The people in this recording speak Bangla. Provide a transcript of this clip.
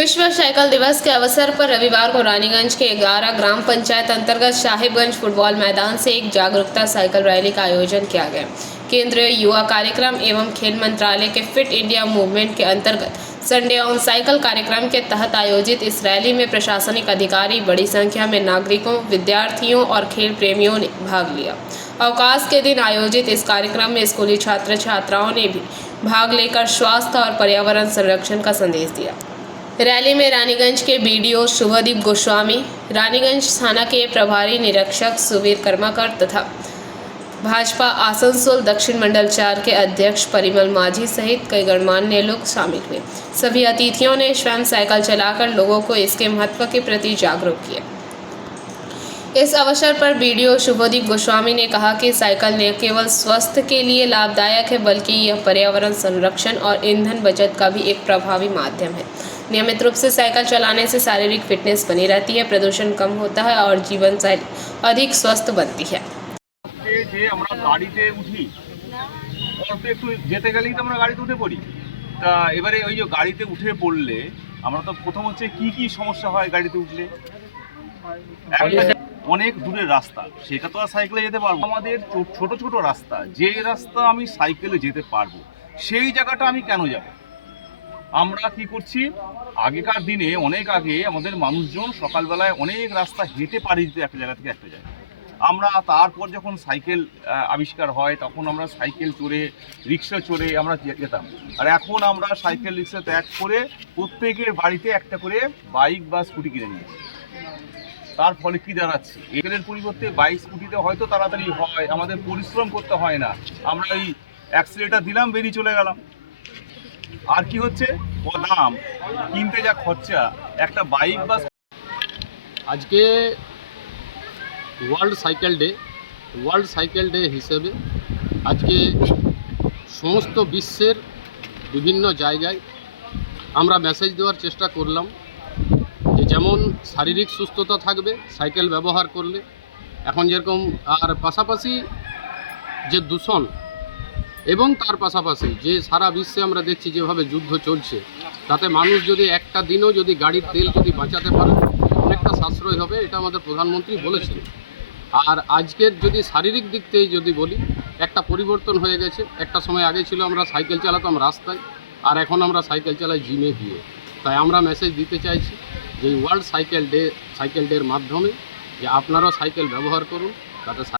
विश्व साइकिल दिवस के अवसर पर रविवार को रानीगंज के 11 ग्राम पंचायत अंतर्गत साहिबगंज फुटबॉल मैदान से एक जागरूकता साइकिल रैली का आयोजन किया गया। केंद्रीय युवा कार्यक्रम एवं खेल मंत्रालय के फिट इंडिया मूवमेंट के अंतर्गत संडे ऑन साइकिल कार्यक्रम के तहत आयोजित इस रैली में प्रशासनिक अधिकारी, बड़ी संख्या में नागरिकों, विद्यार्थियों और खेल प्रेमियों ने भाग लिया। अवकाश के दिन आयोजित इस कार्यक्रम में स्कूली छात्र छात्राओं ने भी भाग लेकर स्वास्थ्य और पर्यावरण संरक्षण का संदेश दिया। रैली में रानीगंज के बीडीओ शुभदीप गोस्वामी, रानीगंज थाना के प्रभारी निरीक्षक सुवीर कर्माकर तथा भाजपा आसनसोल दक्षिण मंडल 4 के अध्यक्ष परिमल माझी सहित कई गणमान्य लोग शामिल हुए। सभी अतिथियों ने स्वयं साइकिल चलाकर लोगों को इसके महत्व के प्रति जागरूक किया। इस अवसर पर बीडीओ शुभदीप गोस्वामी ने कहा कि साइकिल न केवल स्वास्थ्य के लिए लाभदायक है, बल्कि यह पर्यावरण संरक्षण और ईंधन बचत का भी एक प्रभावी माध्यम है। नियमित रूप से साइकिल चलाने से शारीरिक फिटनेस बनी रहती है, प्रदूषण कम होता है और जीवन शैली अधिक स्वस्थ बनती है। যে আমরা গাড়িতে উঠি অল্প একটু যেতে গেলেই তো আমরা গাড়িতে উঠে পড়ি। তা এবারে ওই যে গাড়িতে উঠে পড়লে আমরা তো প্রথম হচ্ছে কি সমস্যা হয় গাড়িতে উঠলে, অনেক দূরের রাস্তা সেটা তো আর সাইকেলে যেতে পারবো। আমাদের ছোট ছোট রাস্তা, যে রাস্তা আমি সাইকেলে যেতে পারবো সেই জায়গাটা আমি কেন যাব? আমরা কি করছি, আগেকার দিনে অনেক আগে আমাদের মানুষজন সকালবেলায় অনেক রাস্তা হেঁটে পাড়ি দিত একটা জায়গা থেকে একটা জায়গায়। আমরা তারপর যখন সাইকেল আবিষ্কার হয় তখন আমরা সাইকেল চড়ে, রিক্সা চড়ে আমরা যেতাম। আর এখন আমরা সাইকেল রিক্সা ত্যাগ করে প্রত্যেকের বাড়িতে একটা করে বাইক বা স্কুটি কিনে নিয়েছি। তার ফলে কি দাঁড়াচ্ছে, এগুলোর পরিবর্তে বাইক স্কুটিতে হয়তো তাড়াতাড়ি হয়, আমাদের পরিশ্রম করতে হয় না, আমরা এই অ্যাক্সিলেটার দিলাম বেরিয়ে চলে গেলাম। আর কি হচ্ছে, দাম কিনতে যা খরচা, একটা বাইক বা আজকে ওয়ার্ল্ড সাইকেল ডে হিসেবে আজকে সমস্ত বিশ্বের বিভিন্ন জায়গায় আমরা মেসেজ দেওয়ার চেষ্টা করলাম যে যেমন শারীরিক সুস্থতা থাকবে সাইকেল ব্যবহার করলে, এখন যেরকম, আর পাশাপাশি যে দূষণ এবং তার পাশাপাশি যে সারা বিশ্বে আমরা দেখছি যেভাবে যুদ্ধ চলছে, তাতে মানুষ যদি একটা দিনও যদি গাড়ির তেল যদি বাঁচাতে পারে অনেকটা সাশ্রয় হবে, এটা আমাদের প্রধানমন্ত্রী বলেছিলেন। আর আজকের যদি শারীরিক দিক থেকে যদি বলি, একটা পরিবর্তন হয়ে গেছে। একটা সময় আগে ছিল আমরা সাইকেল চালাতাম রাস্তায়, আর এখন আমরা সাইকেল চালাই জিমে গিয়ে। তাই আমরা মেসেজ দিতে চাইছি যে ওয়ার্ল্ড সাইকেল ডের মাধ্যমে যে আপনারাও সাইকেল ব্যবহার করুন, তাতে